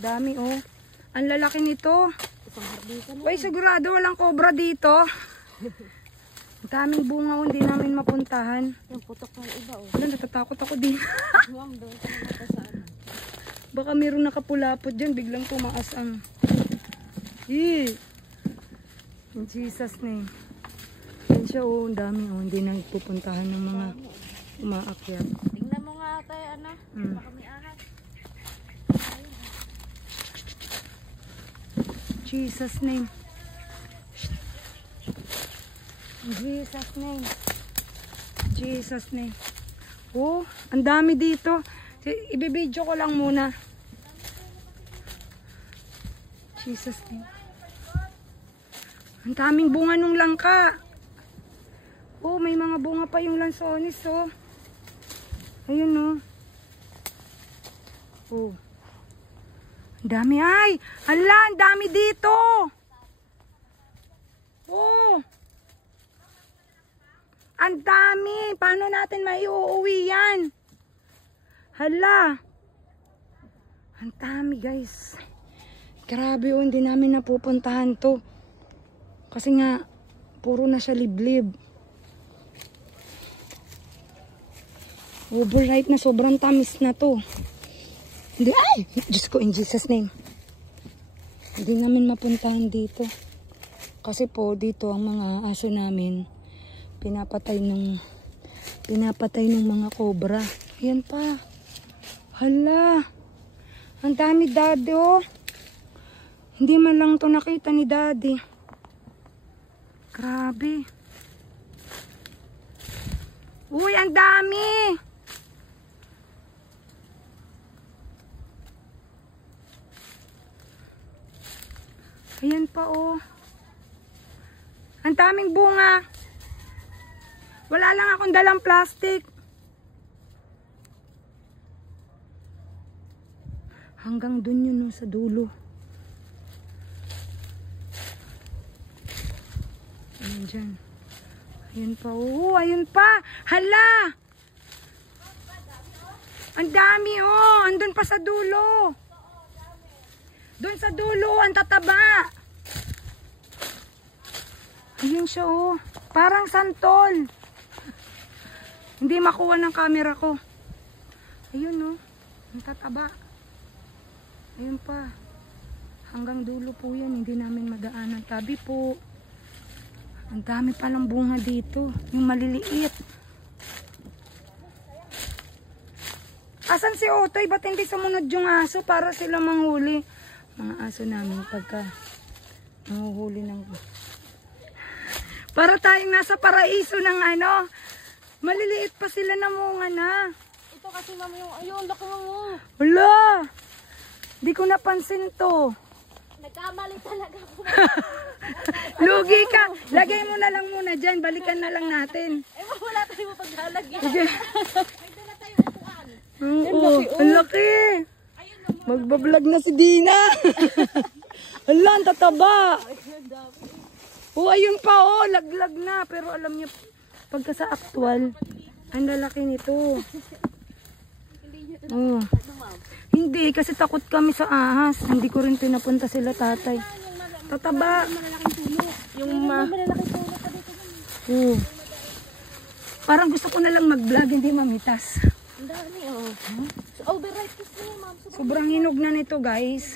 Dami oh. Ang lalaki nito. Uy, sigurado walang cobra dito. Ang daming bunga, hindi namin mapuntahan. Yung putok ng iba oh. Wala, natatakot ako din. Baka mayroong nakapulapot dyan, biglang tumaas ang... In Jesus name. Yan siya oh, ang dami oh, hindi na pupuntahan ng mga umaakyat. Tingnan mo nga tayo, ano? Baka may ahas. Jesus name. Jesus name. Jesus name. Oh, ang dami dito. Ibibidyo ko lang muna. Jesus name. Ang daming bunga nung langka. Oh, may mga bunga pa yung lansones, oh. Ayun, oh. Oh. Ang dami, ay! Hala, ang dami dito! Oh! Ang dami! Paano natin maiuuwi yan? Hala! Ang dami, guys. Grabe, oh, hindi namin napupuntahan to. Kasi nga, puro na siya liblib. Overripe na, sobrang tamis na to. Hindi, ay! Diyos ko, in Jesus name. Hindi namin mapuntahan dito. Kasi po, dito ang mga aso namin, pinapatay ng mga cobra. Ayan pa. Hala. Ang dami, daddy, oh. Hindi man lang to nakita ni daddy. Grabe. Uy, ang dami. Ayan pa oh. Ang daming bunga. Wala lang akong dalang plastic. Hanggang dun yun sa dulo. Ayan dyan. Ayan pa oh. Ayan pa. Hala. Ang dami oh. Andun pa sa dulo. Doon sa dulo, ang tataba. Ayun siya oh. Parang santol. Hindi makuha ng camera ko. Ayun oh. Ang tataba. Ayun pa. Hanggang dulo po yan. Hindi namin madaanan. Tabi po. Ang dami palang bunga dito. Yung maliliit. Asan si Otoy? Ba't hindi sumunod yung aso para sila manghuli? Mga aso namin pagka nanguhuli ng... Para tayong nasa paraiso ng ano. Maliliit pa sila na munga na. Ito kasi mama yung ayun, laki mo. Wala! Di ko napansin to. Nagkamali talaga po. Lugi ka! Lagay mo na lang muna dyan. Balikan na lang natin. Eh, wala tayo mapaglalagyan. Okay. Ay, doon na tayo upuan. Oo, ang laki! Magbablog na si Dina. Hala, ang tataba. Oh, ayun pa oh, laglag na. Pero alam niyo, pagka sa actual, ang lalaki nito. Oh. Hindi, kasi takot kami sa ahas. Hindi ko rin pinapunta sila tatay. Tataba. Yung Malalaking puno pa dito. Oh. Parang gusto ko na lang mag-vlog, hindi mamitas. Ang dami oh. Overripe kasi ma'am. Sobrang hinog na nito, guys.